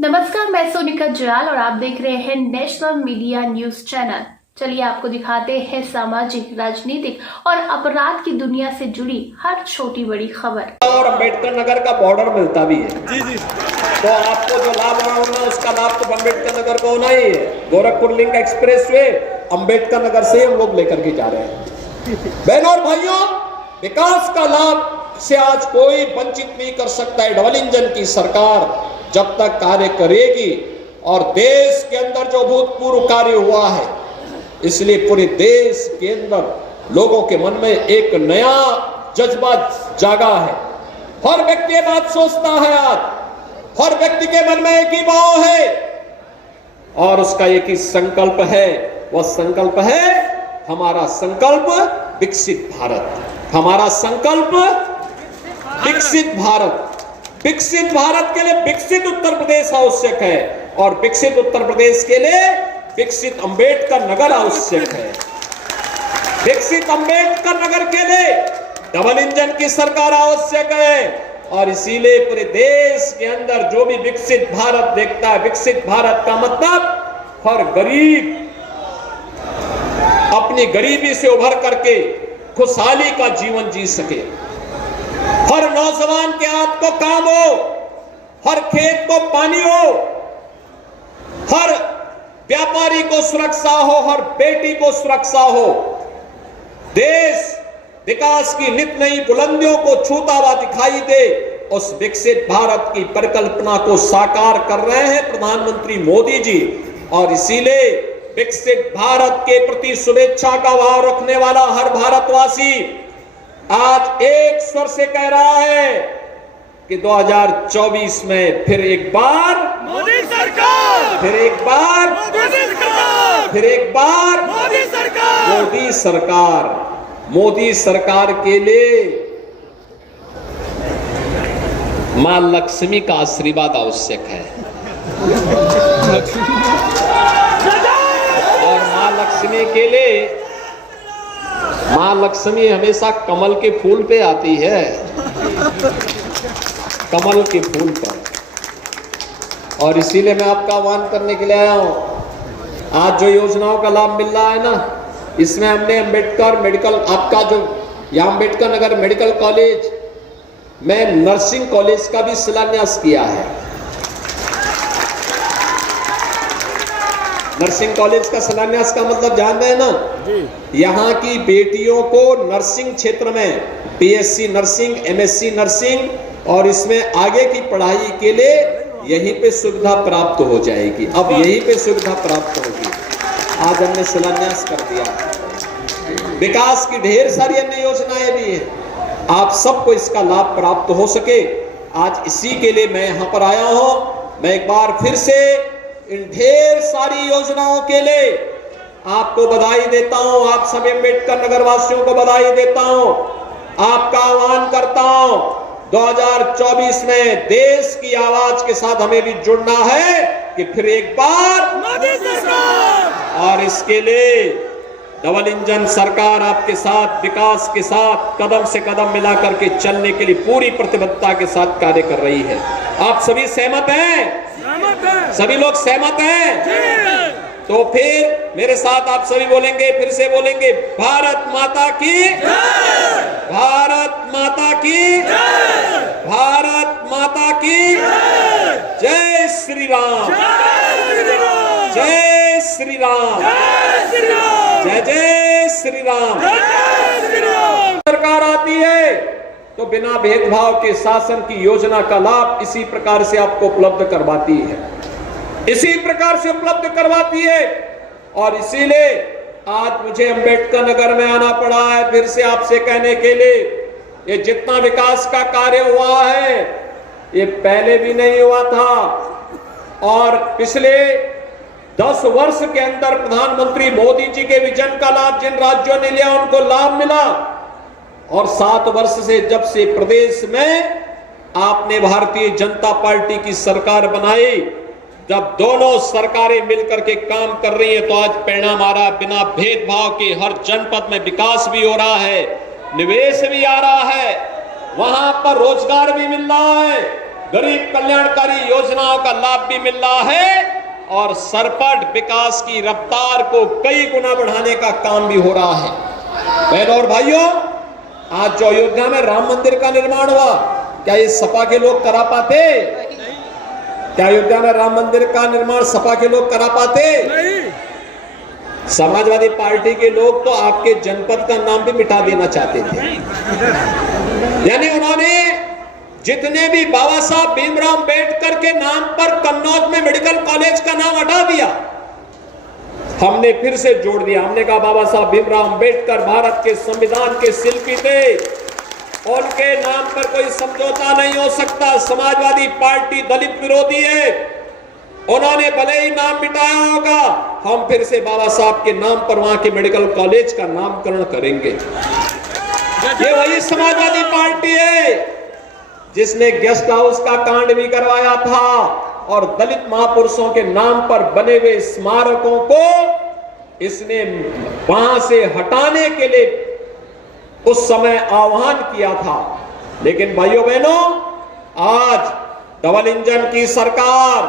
नमस्कार, मैं सोनिका जयाल और आप देख रहे हैं नेशनल मीडिया न्यूज चैनल। चलिए आपको दिखाते हैं सामाजिक, राजनीतिक और अपराध की दुनिया से जुड़ी हर छोटी बड़ी खबर। और अम्बेडकर नगर का बॉर्डर मिलता भी है जी। तो आपको जो लाभ होना उसका लाभ तो अम्बेडकर नगर को होना ही है। Gorakhpur link expressway Ambedkar Nagar से हम लोग लेकर के जा रहे हैं। बहनों और भाइयों, विकास का लाभ से आज कोई वंचित नहीं कर सकता है। डबल इंजन की सरकार जब तक कार्य करेगी और देश के अंदर जो भूतपूर्व कार्य हुआ है, इसलिए पूरे देश के अंदर लोगों के मन में एक नया जज्बा जागा है। हर व्यक्ति ये बात सोचता है, आज हर व्यक्ति के मन में एक ही भाव है और उसका एक ही संकल्प है। वह संकल्प है हमारा संकल्प विकसित भारत। हमारा संकल्प विकसित भारत। विकसित भारत के लिए विकसित उत्तर प्रदेश आवश्यक है और विकसित उत्तर प्रदेश के लिए विकसित अम्बेडकर नगर आवश्यक है। विकसित अम्बेडकर नगर के लिए डबल इंजन की सरकार आवश्यक है और इसीलिए पूरे देश के अंदर जो भी विकसित भारत देखता है, विकसित भारत का मतलब हर गरीब अपनी गरीबी से उभर करके खुशहाली का जीवन जी सके, हर नौजवान के हाथ को काम हो, हर खेत को पानी हो, हर व्यापारी को सुरक्षा हो, हर बेटी को सुरक्षा हो। देश विकास की नित नई बुलंदियों को छूता हुआ दिखाई दे, उस विकसित भारत की परिकल्पना को साकार कर रहे हैं प्रधानमंत्री मोदी जी। और इसीलिए विकसित भारत के प्रति शुभेच्छा का भाव रखने वाला हर भारतवासी आज एक स्वर से कह रहा है कि 2024 में फिर एक बार मोदी सरकार, फिर एक बार मोदी सरकार, फिर एक बार मोदी सरकार, मोदी सरकार। मोदी सरकार के लिए मां लक्ष्मी का आशीर्वाद आवश्यक है और मां लक्ष्मी के लिए मां लक्ष्मी हमेशा कमल के फूल पे आती है, कमल के फूल पर। और इसीलिए मैं आपका आह्वान करने के लिए आया हूं। आज जो योजनाओं का लाभ मिल रहा है ना, इसमें हमने अम्बेडकर मेडिकल, आपका जो यहाँ अम्बेडकर नगर मेडिकल कॉलेज में नर्सिंग कॉलेज का भी शिलान्यास किया है। नर्सिंग कॉलेज का शिलान्यास का मतलब जान रहे हैं ना, यहाँ की बेटियों को नर्सिंग क्षेत्र में बीएससी नर्सिंग, एमएससी नर्सिंग और इसमें आगे की पढ़ाई के लिए यहीं पे सुविधा प्राप्त हो जाएगी। अब यहीं पे सुविधा प्राप्त होगी। आज हमने शिलान्यास कर दिया। विकास की ढेर सारी अन्य योजनाएं भी हैं, आप सबको इसका लाभ प्राप्त हो सके, आज इसी के लिए मैं यहाँ पर आया हूँ। मैं एक बार फिर से इन ढेर सारी योजनाओं के लिए आपको बधाई देता हूं। आप सभी अम्बेडकर नगर वासियों को बधाई देता हूं। आपका आह्वान करता हूं 2024 में देश की आवाज के साथ हमें भी जुड़ना है कि फिर एक बार मोदी सरकार। और इसके लिए डबल इंजन सरकार आपके साथ, विकास के साथ कदम से कदम मिला करके चलने के लिए पूरी प्रतिबद्धता के साथ कार्य कर रही है। आप सभी सहमत हैं? सभी लोग सहमत हैं? तो फिर मेरे साथ आप सभी बोलेंगे, फिर से बोलेंगे, भारत माता की जय, भारत माता की जय, भारत माता की जय, जय श्री राम, जय श्री राम, जय जय श्री राम। सरकार आती है तो बिना भेदभाव के शासन की योजना का लाभ इसी प्रकार से आपको उपलब्ध करवाती है, इसी प्रकार से उपलब्ध करवाती है। और इसीलिए आज मुझे अम्बेडकर नगर में आना पड़ा है फिर से आपसे कहने के लिए, ये जितना विकास का कार्य हुआ है ये पहले भी नहीं हुआ था और पिछले 10 वर्ष के अंदर प्रधानमंत्री मोदी जी के विजन का लाभ जिन राज्यों ने लिया उनको लाभ मिला। और 7 वर्ष से जब से प्रदेश में आपने भारतीय जनता पार्टी की सरकार बनाई, जब दोनों सरकारें मिलकर के काम कर रही हैं, तो आज परिणाम आ रहा है। बिना भेदभाव के हर जनपद में विकास भी हो रहा है, निवेश भी आ रहा है, वहां पर रोजगार भी मिल रहा है, गरीब कल्याणकारी योजनाओं का लाभ भी मिल रहा है और सरपट विकास की रफ्तार को कई गुना बढ़ाने का काम भी हो रहा है। बहनों और भाइयों, आज जो अयोध्या में राम मंदिर का निर्माण हुआ, क्या ये सपा के लोग करा पाते? क्या अयोध्या में राम मंदिर का निर्माण सपा के लोग करा पाते? नहीं। समाजवादी पार्टी के लोग तो आपके जनपद का नाम भी मिटा देना चाहते थे। यानी उन्होंने जितने भी बाबा साहब भीमराव अंबेडकर के नाम पर कन्नौज में मेडिकल कॉलेज का नाम हटा दिया, हमने फिर से जोड़ दिया। हमने कहा बाबा साहब भीमराव अंबेडकर भारत के संविधान के शिल्पी थे, उनके नाम पर कोई समझौता नहीं हो सकता। समाजवादी पार्टी दलित विरोधी है, उन्होंने भले ही नाम मिटाया होगा, हम फिर से बाबा साहब के नाम पर वहां के मेडिकल कॉलेज का नामकरण करेंगे। ये वही समाजवादी पार्टी है जिसने गेस्ट हाउस का कांड भी करवाया था और दलित महापुरुषों के नाम पर बने हुए स्मारकों को इसने वहां से हटाने के लिए उस समय आह्वान किया था। लेकिन भाइयों बहनों, आज डबल इंजन की सरकार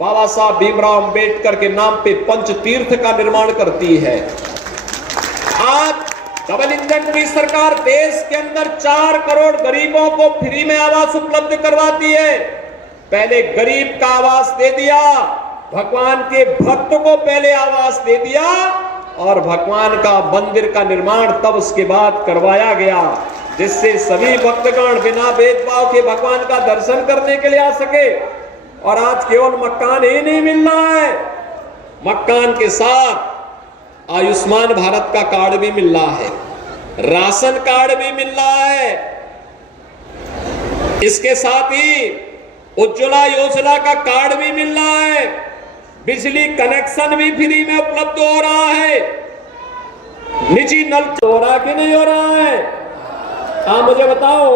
बाबा साहब भीमराव अंबेडकर के नाम पे पंच तीर्थ का निर्माण करती है। आज डबल इंजन की सरकार देश के अंदर 4 करोड़ गरीबों को फ्री में आवास उपलब्ध करवाती है। पहले गरीब का आवास दे दिया, भगवान के भक्त को पहले आवास दे दिया और भगवान का मंदिर का निर्माण तब उसके बाद करवाया गया, जिससे सभी भक्तगण बिना भेदभाव के भगवान का दर्शन करने के लिए आ सके। और आज केवल मकान ही नहीं मिल रहा है, मकान के साथ आयुष्मान भारत का कार्ड भी मिल रहा है, राशन कार्ड भी मिल रहा है, इसके साथ ही उज्ज्वला योजना का कार्ड भी मिल रहा है, बिजली कनेक्शन भी फ्री में उपलब्ध हो रहा है, निजी नल हो रहा कि नहीं हो रहा है? आप मुझे बताओ,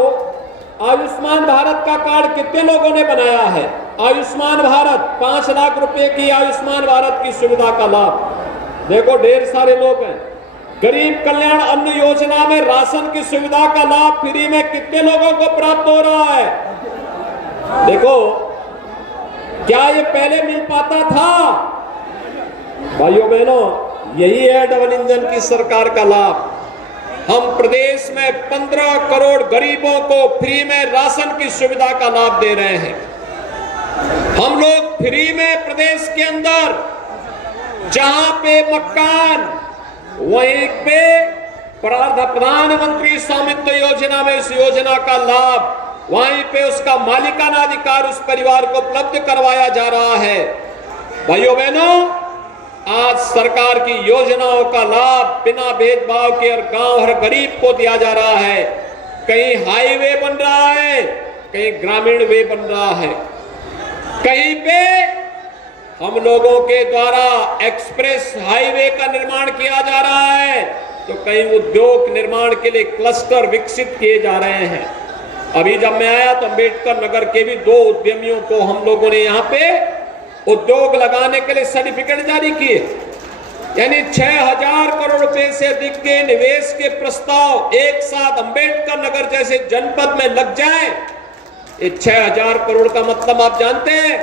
आयुष्मान भारत का कार्ड कितने लोगों ने बनाया है? आयुष्मान भारत 5 लाख रुपए की आयुष्मान भारत की सुविधा का लाभ देखो ढेर सारे लोग हैं। गरीब कल्याण अन्न योजना में राशन की सुविधा का लाभ फ्री में कितने लोगों को प्राप्त हो रहा है? देखो, क्या ये पहले मिल पाता था? भाइयों बहनों, यही है डबल इंजन की सरकार का लाभ। हम प्रदेश में 15 करोड़ गरीबों को फ्री में राशन की सुविधा का लाभ दे रहे हैं। हम लोग फ्री में प्रदेश के अंदर जहां पे मकान, वहीं पे प्रधानमंत्री स्वामित्व योजना में इस योजना का लाभ, वहीं पे उसका मालिकाना अधिकार उस परिवार को उपलब्ध करवाया जा रहा है। भाइयों बहनों, आज सरकार की योजनाओं का लाभ बिना भेदभाव के और गांव हर गरीब को दिया जा रहा है। कहीं हाईवे बन रहा है, कहीं ग्रामीण वे बन रहा है, कहीं पे हम लोगों के द्वारा एक्सप्रेस हाईवे का निर्माण किया जा रहा है, तो कहीं उद्योग निर्माण के लिए क्लस्टर विकसित किए जा रहे हैं। अभी जब मैं आया तो अंबेडकर नगर के भी 2 उद्यमियों को हम लोगों ने यहाँ पे उद्योग लगाने के लिए सर्टिफिकेट जारी किए। यानी 6000 करोड़ रुपए से अधिक के निवेश के प्रस्ताव एक साथ अंबेडकर नगर जैसे जनपद में लग जाए। ये 6000 करोड़ का मतलब आप जानते हैं,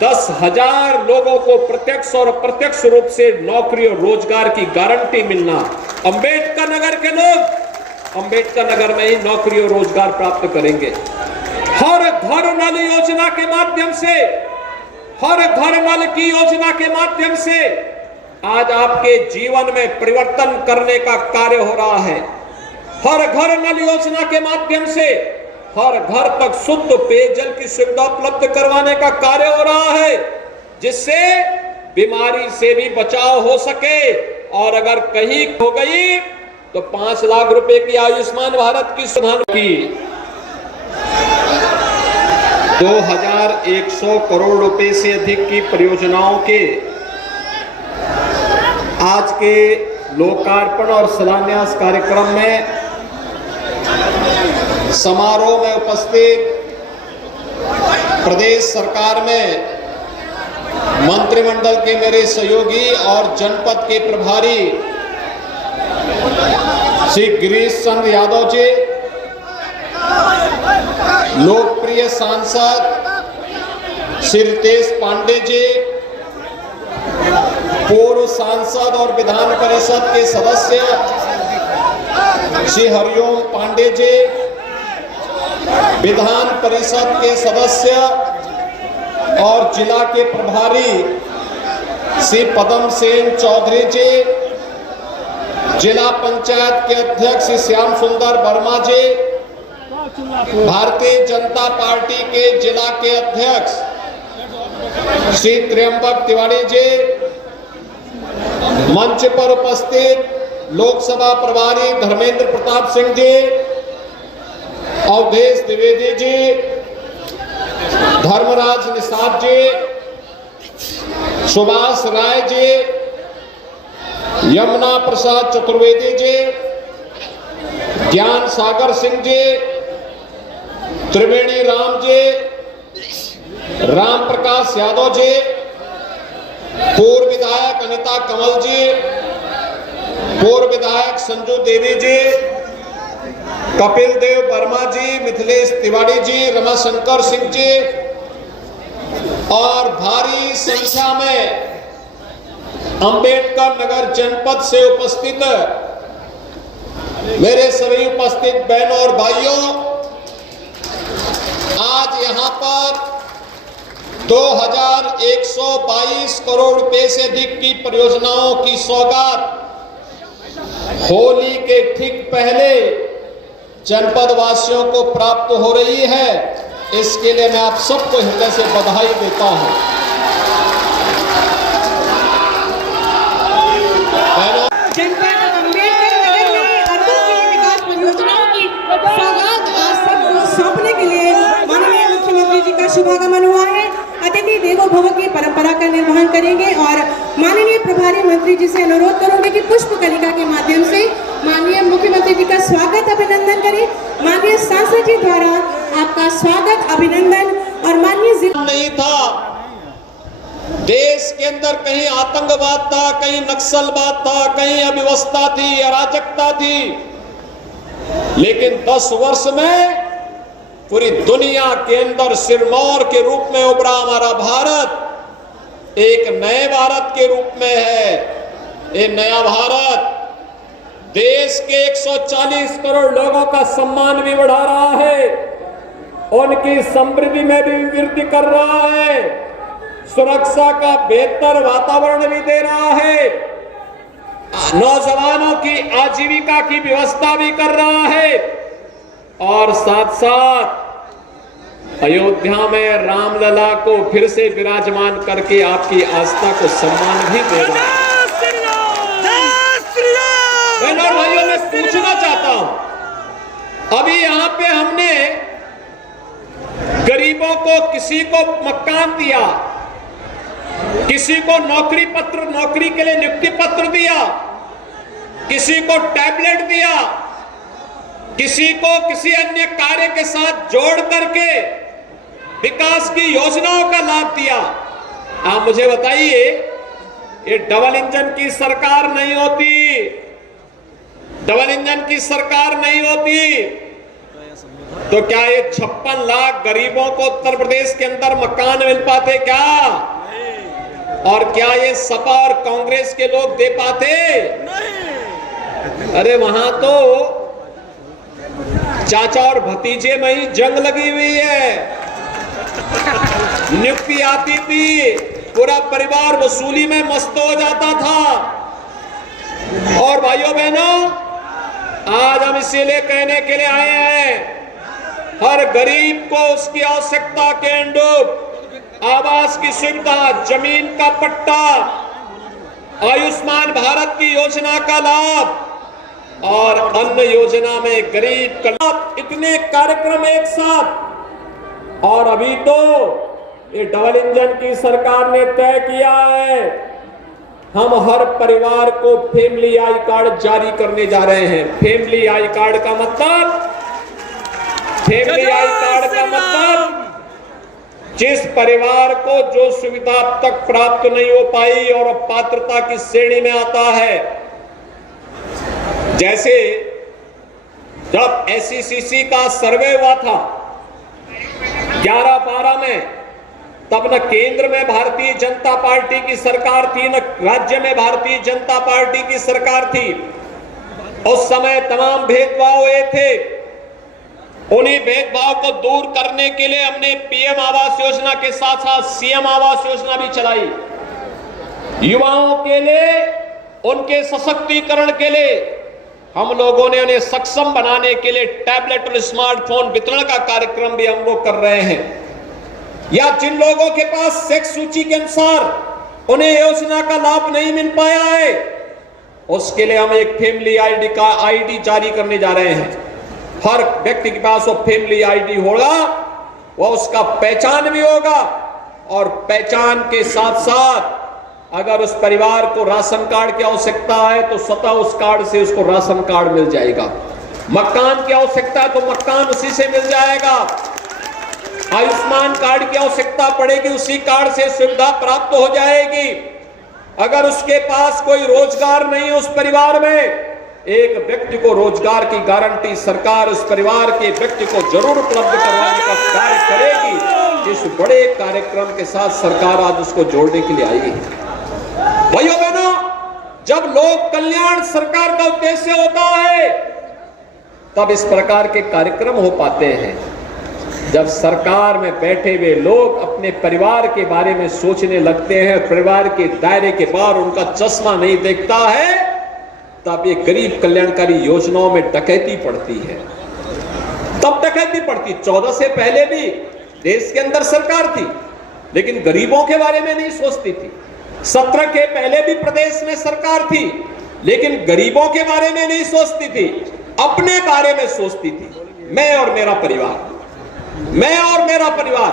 10,000 लोगों को प्रत्यक्ष और अप्रत्यक्ष रूप से नौकरी और रोजगार की गारंटी मिलना। अंबेडकर नगर के लोग अंबेडकर नगर में ही नौकरी और रोजगार प्राप्त करेंगे। हर घर नल योजना के माध्यम से, हर घर नल की योजना के माध्यम से आज आपके जीवन में परिवर्तन करने का कार्य हो रहा है। हर घर नल योजना के माध्यम से हर घर तक शुद्ध पेयजल की सुविधा उपलब्ध करवाने का कार्य हो रहा है, जिससे बीमारी से भी बचाव हो सके। और अगर कहीं हो गई तो 5 लाख रुपए की आयुष्मान भारत की सुविधा की 2100 करोड़ रुपए से अधिक की परियोजनाओं के आज के लोकार्पण और शिलान्यास कार्यक्रम में समारोह में उपस्थित प्रदेश सरकार में मंत्रिमंडल के मेरे सहयोगी और जनपद के प्रभारी श्री गिरीश चंद्र यादव जी, लोकप्रिय सांसद श्री रितेश पांडे जी, पूर्व सांसद और विधान परिषद के सदस्य श्री हरिओम पांडे जी, विधान परिषद के सदस्य और जिला के प्रभारी श्री पदम सेन चौधरी जी, जिला पंचायत के अध्यक्ष श्री श्याम सुंदर वर्मा जी, भारतीय जनता पार्टी के जिला के अध्यक्ष श्री त्र्यंबक तिवारी जी, मंच पर उपस्थित लोकसभा प्रभारी धर्मेंद्र प्रताप सिंह जी, अवधेश द्विवेदी जी, धर्मराज निषाद जी, सुभाष राय जी, यमुना प्रसाद चतुर्वेदी जी, ज्ञान सागर सिंह जी, त्रिवेणी राम जी, राम प्रकाश यादव जी, पूर्व विधायक अनिता कमल जी, पूर्व विधायक संजू देवी जी, कपिल देव वर्मा जी, मिथिलेश तिवारी जी, रमाशंकर सिंह जी और भारी संख्या में अंबेडकर नगर जनपद से उपस्थित मेरे सभी उपस्थित बहनों और भाइयों, आज यहां पर 2122 करोड़ रुपए से अधिक की परियोजनाओं की सौगात होली के ठीक पहले जनपद वासियों को प्राप्त हो रही है। इसके लिए मैं आप सबको हृदय से बधाई देता हूं। जनपद अम्बेडकर नगर में अरबों की विकास परियोजनाओं की सौगात आज सबको सौंपने के लिए माननीय मुख्यमंत्री जी का शुभागमन हुआ है। अतिथि देवो भव की परंपरा का निर्वहन करेंगे और माननीय प्रभारी मंत्री जी से अनुरोध करूंगी कि पुष्प कलिका के माध्यम से माननीय मुख्यमंत्री जी का स्वागत अभिनंदन करें। माननीय सांसद जी द्वारा आपका स्वागत अभिनंदन और माननीय जिला नहीं था, देश के अंदर कहीं आतंकवाद था, कहीं नक्सलवाद था, कहीं अव्यवस्था थी, अराजकता थी, लेकिन 10 वर्ष में पूरी दुनिया के अंदर सिरमौर के रूप में उभरा हमारा भारत एक नए भारत के रूप में है। ये नया भारत देश के 140 करोड़ लोगों का सम्मान भी बढ़ा रहा है, उनकी समृद्धि में भी वृद्धि कर रहा है, सुरक्षा का बेहतर वातावरण भी दे रहा है, नौजवानों की आजीविका की व्यवस्था भी कर रहा है और साथ साथ अयोध्या में रामलला को फिर से विराजमान करके आपकी आस्था को सम्मान भी दे रहा है। बहनों और भाइयों, मैं पूछना चाहता हूं, अभी यहां पे हमने गरीबों को किसी को मकान दिया, किसी को नौकरी के लिए नियुक्ति पत्र दिया, किसी को टैबलेट दिया, किसी को किसी अन्य कार्य के साथ जोड़ करके विकास की योजनाओं का लाभ दिया। आप मुझे बताइए, ये डबल इंजन की सरकार नहीं होती, डबल इंजन की सरकार नहीं होती तो क्या ये 56 लाख गरीबों को उत्तर प्रदेश के अंदर मकान मिल पाते क्या? और क्या ये सपा और कांग्रेस के लोग दे पाते? अरे वहां तो चाचा और भतीजे में ही जंग लगी हुई है। नियुक्ति आती थी, पूरा परिवार वसूली में मस्त हो जाता था। और भाइयों बहनों, आज हम इसीलिए कहने के लिए आए हैं, हर गरीब को उसकी आवश्यकता के अनुरूप आवास की सुविधा, जमीन का पट्टा, आयुष्मान भारत की योजना का लाभ और अन्न योजना में गरीब कल्याण, इतने कार्यक्रम एक साथ। और अभी तो ये डबल इंजन की सरकार ने तय किया है, हम हर परिवार को फैमिली आई कार्ड जारी करने जा रहे हैं। फैमिली आई कार्ड का मतलब, जिस परिवार को जो सुविधा अब तक प्राप्त नहीं हो पाई और पात्रता की श्रेणी में आता है, जैसे जब SECC का सर्वे हुआ था 11-12 में, तब न केंद्र में भारतीय जनता पार्टी की सरकार थी, न राज्य में भारतीय जनता पार्टी की सरकार थी। उस समय तमाम भेदभाव हुए थे। उन्हीं भेदभाव को दूर करने के लिए हमने PM आवास योजना के साथ साथ CM आवास योजना भी चलाई। युवाओं के लिए, उनके सशक्तिकरण के लिए हम लोगों ने उन्हें सक्षम बनाने के लिए टैबलेट और स्मार्टफोन वितरण का कार्यक्रम भी हम लोग कर रहे हैं। या जिन लोगों के पास सेक्स सूची के अनुसार उन्हें योजना का लाभ नहीं मिल पाया है, उसके लिए हम एक फैमिली आईडी जारी करने जा रहे हैं। हर व्यक्ति के पास वो फैमिली आईडी होगा, वह उसका पहचान भी होगा, और पहचान के साथ साथ अगर उस परिवार को राशन कार्ड की आवश्यकता है तो स्वतः उस कार्ड से उसको राशन कार्ड मिल जाएगा। मकान की आवश्यकता है तो मकान उसी से मिल जाएगा। आयुष्मान कार्ड की आवश्यकता पड़ेगी, उसी कार्ड से सुविधा प्राप्त हो जाएगी। अगर उसके पास कोई रोजगार नहीं है उस परिवार में, एक व्यक्ति को रोजगार की गारंटी सरकार उस परिवार के व्यक्ति को जरूर उपलब्ध करवाने का कार्य करेगी। इस बड़े कार्यक्रम के साथ सरकार आज उसको जोड़ने के लिए आई है। भाइयों बहनों, जब लोक कल्याण सरकार का उद्देश्य होता है तब इस प्रकार के कार्यक्रम हो पाते हैं। जब सरकार में बैठे हुए लोग अपने परिवार के बारे में सोचने लगते हैं, परिवार के दायरे के बाहर उनका चश्मा नहीं देखता है, तब ये गरीब कल्याणकारी योजनाओं में डकैती पड़ती है। तब डकैती पड़ती। 14 से पहले भी देश के अंदर सरकार थी, लेकिन गरीबों के बारे में नहीं सोचती थी। 17 के पहले भी प्रदेश में सरकार थी, लेकिन गरीबों के बारे में नहीं सोचती थी, अपने बारे में सोचती थी। मैं और मेरा परिवार, मैं और मेरा परिवार।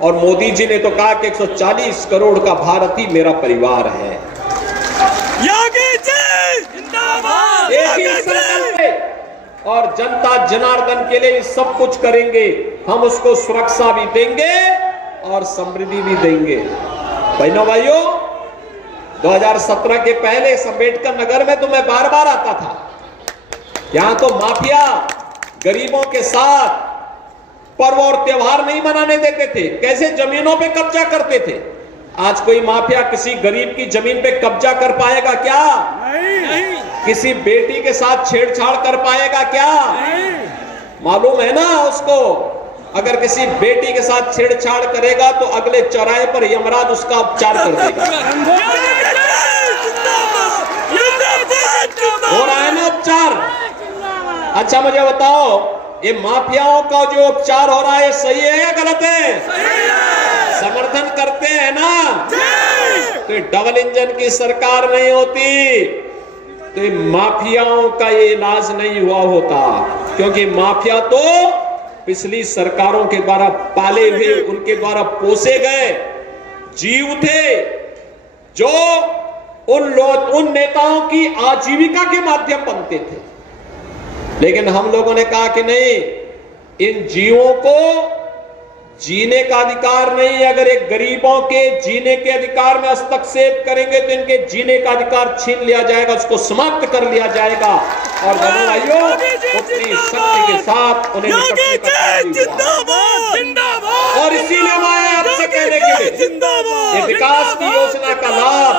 और मोदी जी ने तो कहा कि 140 करोड़ का भारत ही मेरा परिवार है। योगी जी जिंदाबाद, एक ही संकल्प है और जनता जनार्दन के लिए सब कुछ करेंगे। हम उसको सुरक्षा भी देंगे और समृद्धि भी देंगे। बहनों भाइयों, 2017 के पहले अम्बेडकर नगर में तो मैं बार बार आता था। यहां तो माफिया गरीबों के साथ पर्व और त्योहार नहीं मनाने देते थे, कैसे जमीनों पे कब्जा करते थे। आज कोई माफिया किसी गरीब की जमीन पे कब्जा कर पाएगा क्या? नहीं। किसी बेटी के साथ छेड़छाड़ कर पाएगा क्या? मालूम है ना उसको, अगर किसी बेटी के साथ छेड़छाड़ करेगा तो अगले चौराहे पर यमराज उसका उपचार कर देगा। हो रहा है ना उपचार? अच्छा मुझे बताओ, ये माफियाओं का जो उपचार हो रहा है सही है या गलत है? समर्थन करते हैं ना? तो डबल इंजन की सरकार नहीं होती तो माफियाओं का ये इलाज नहीं हुआ होता, क्योंकि माफिया तो पिछली सरकारों के द्वारा पाले हुए, उनके द्वारा पोसे गए जीव थे, जो उन नेताओं की आजीविका के माध्यम बनते थे। लेकिन हम लोगों ने कहा कि नहीं, इन जीवों को जीने का अधिकार नहीं। अगर एक गरीबों के जीने के अधिकार में हस्तक्षेप करेंगे तो इनके जीने का अधिकार छीन लिया जाएगा, उसको समाप्त कर लिया जाएगा। और बहनों भाइयों, अपनी शक्ति के साथ उन्हें निपटने का कार्य हुआ। और इसीलिए मैं आपसे कहने के लिए विकास की योजना का लाभ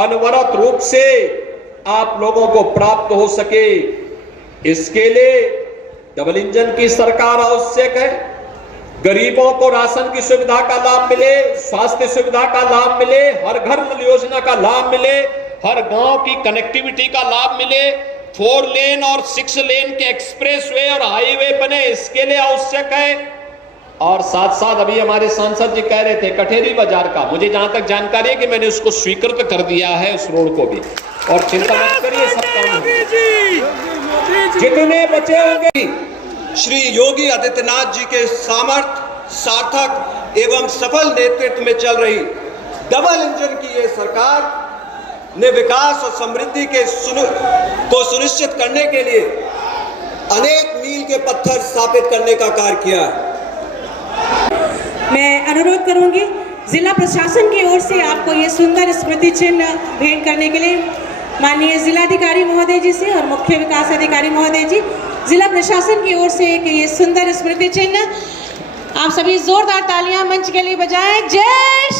अनवरत रूप से आप लोगों को प्राप्त हो सके, इसके लिए डबल इंजन की सरकार आवश्यक है। गरीबों को राशन की सुविधा का लाभ मिले, स्वास्थ्य सुविधा का लाभ मिले, हर घर नल योजना का लाभ मिले, हर गांव की कनेक्टिविटी का लाभ मिले, 4 लेन और 6 लेन के एक्सप्रेसवे और हाईवे बने, इसके लिए आवश्यक है। और साथ साथ अभी हमारे सांसद जी कह रहे थे कठेरी बाजार का, मुझे जहां तक जानकारी है कि मैंने उसको स्वीकृत कर दिया है, उस रोड को भी। और चिंता मत करिए, सब काम जितने बचे होंगे। श्री योगी आदित्यनाथ जी के सामर्थ्य, सार्थक एवं सफल नेतृत्व में चल रही डबल इंजन की ये सरकार ने विकास और समृद्धि को सुनिश्चित करने के लिए अनेक मील के पत्थर स्थापित करने का कार्य किया है। मैं अनुरोध करूंगी जिला प्रशासन की ओर से आपको ये सुंदर स्मृति चिन्ह भेंट करने के लिए माननीय जिलाधिकारी महोदय जी से और मुख्य विकास अधिकारी महोदय जी जिला प्रशासन की ओर से एक ये सुंदर स्मृति चिन्ह, आप सभी जोरदार तालियां मंच के लिए बजाएं। जय